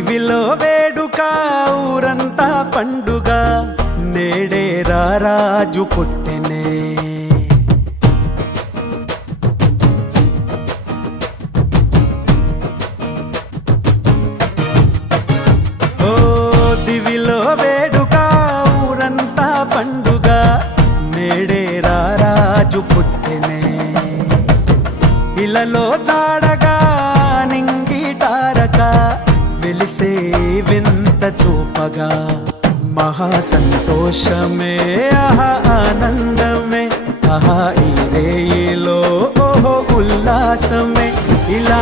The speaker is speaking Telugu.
దివిలో వేడుక ఊరంతా పండుగ నేడే రారాజు పుట్టెనే ఓ దివిలో వేడుక ఊరంతా పండుగ నేడే రారాజు పుట్టెనే ఇలలో చాడగా నింగిటారక వెలిసే వింత చూపగా మహా సంతోషమే ఆహా ఆనందమే ఆహా ఈ రేయిలో ఓహో ఉల్లాసమే ఇలా